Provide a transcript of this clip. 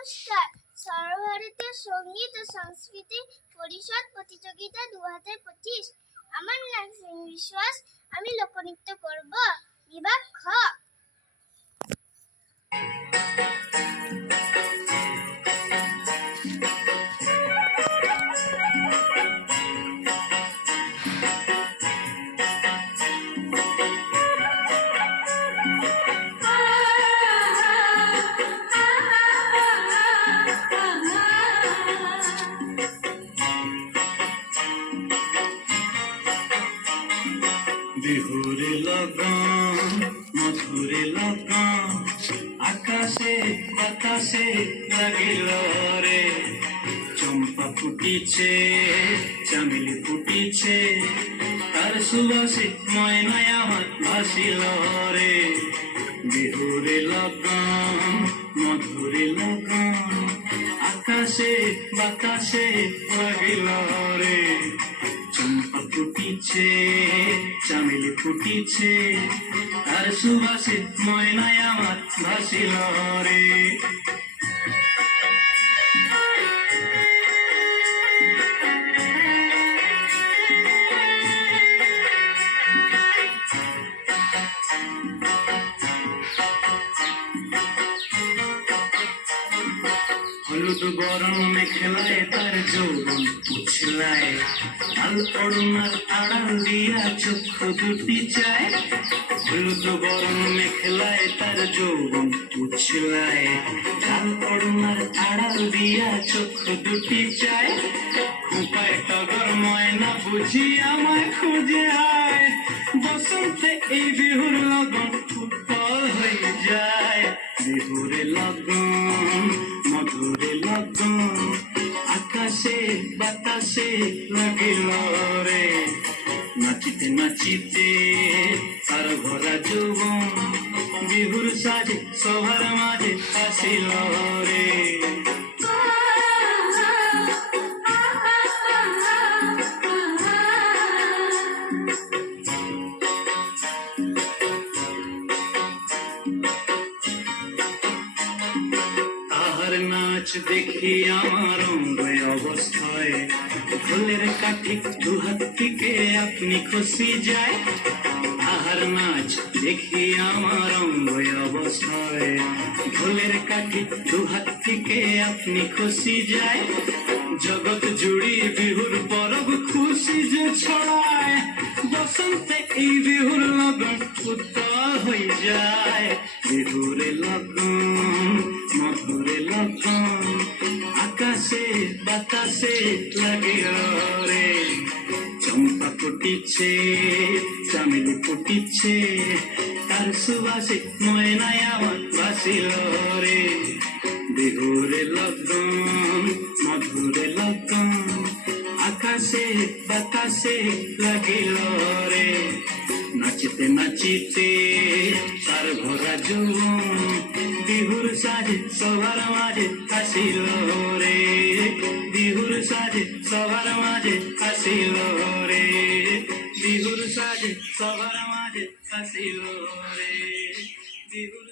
নমস্কার। সর্বভারতীয় সংগীত ও সংস্কৃতি পরিষদ প্রতিযোগিতা দু হাজার পঁচিশ। আমার নাম সিং বিশ্বাস। আমি লোকনৃত্য করব। বিভাগ খ। বিহুরে লগন, মধুরে লগন, আকাশে, বাতাসে লাগিল রে। চম্পা ফুটিছে, চামেলি ফুটিছে, তার সুবাসে ময়নায় আমার ভাসিল রে। বিহুরে লগন, মধুরে লগন, আকাশে, বাতাসে লাগিল ফুটিছে চামেলি ফুটিছে আর সুবাসিত ময়নায় আমার ভাসিল রে। হলুদ গরম মেখলায় তার যৌবন অরুণার আড়াল দিয়া চক্ষু দুটি চায়। গরম তার যৌবন অরুণার আড়াল দিয়া চক্ষু দুটি চায়। খুপায় টগর ময়না বুঝি আমায় খুঁজে আয় বসন্তে এই বিহুর লগন উৎপল হয়ে যায়। বিহুরে লগন বাতাসে লাগিল রে। নাচিতে নাচিতে তার ভরা যুব বিহুর সাজে সবার মাঝে আসিল রে। তাহার নাচ দেখি আমার অঙ্গ অবস্থায়। ফুলের কাঠি দুহাত থেকে আপনি খুশি যায়। তাহার নাচ দেখি আমার অঙ্গ অবস্থায়। ফুলের কাঠি দুহাত থেকে আপনি খুশি যায়। জগৎ জুড়ি বিহুর পরব খুশি যে ছড়ায়। বসন্তে এই বিহুর লগন উত্তল হয়ে যায়। বিহুরে লগন বাতাসে লাগিল রে চম্পা ফুটিছে চামেলি ফুটিছে তার সুবাসে ময়নায় আমার বাসিল রে বিহুরে লগন মধুরে লগন আকাশে বাতাসে লাগিল রে নাচিতে নাচিতে তার ভরা যৌবন বিহুর সাজে সবার মাঝে আসিল রে। বিহুর সাজে সবার মাঝে আসিল রে। বিহুর সাজে সবার মাঝে আসিল রে।